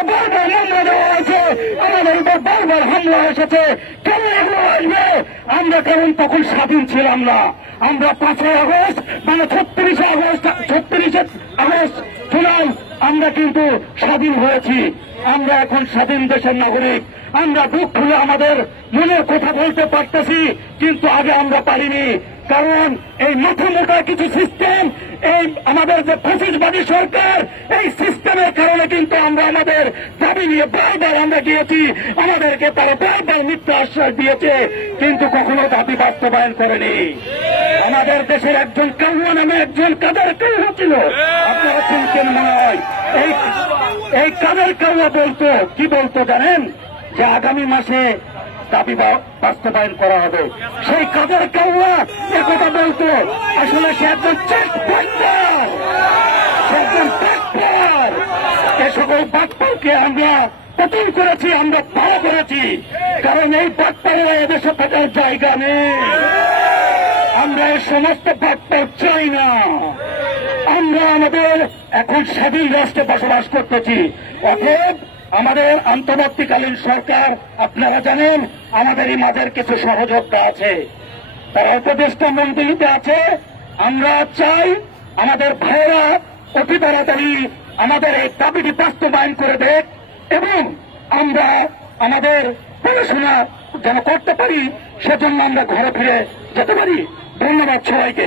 আমরা স্বাধীন মানে কিন্তু স্বাধীন হয়েছি আমরা এখন স্বাধীন দেশের নাগরিক আমরা দুঃখ আমাদের মনের কথা বলতে পারতেছি কিন্তু আগে আমরা পারিনি কারণ এই মাথা কিছু সিস্টেম এই আমাদের যে ফসিসবাদী সরকার এই আমরা আমাদের দাবি নিয়ে বারবার আমরা গিয়েছি। আমাদেরকে তারা বারবার মিথ্যা আশ্বাস দিয়েছে, কিন্তু কখনো দাবি বাস্তবায়ন করেনি। আমাদের দেশের একজন কাউয়া নামে একজন কাদের কাউয়া ছিল? আপনারা শুনছেন মনে হয়। এই এই কাদের কাউয়া বলতো, কি বলতো জানেন? যে আগামী মাসে দাবি বাস্তবায়ন করা হবে। সেই কাদের কাউয়া এ কথা বলতো। আসলে সে একজন চেক ফাইটার সে একজন বাটপার এ সকল বাটপারকে আমরা পতন করেছি, আমরা ভালো করেছি। কারণ এই এদেশে থাকার জায়গা নেই। আমরা এই সমস্ত চাই না। আমরা আমাদের এখন স্বাধীন রাষ্ট্রে বসবাস করতেছি। অতএব আমাদের অন্তর্বর্তীকালীন সরকার, আপনারা জানেন আমাদের এই মাঝের কিছু সহযোদ্ধা আছে। তারা উপদেষ্টা মন্ত্রীতে আছে। আমরা চাই আমাদের ভাইয়েরা অতি তাড়াতাড়ি আমাদের এই দাবিটি বাস্তবায়ন করে দেয় এবং আমরা আমাদের পড়াশোনা যেন করতে পারি, সেজন্য আমরা ঘরে ফিরে যেতে পারি। ধন্যবাদ সবাইকে।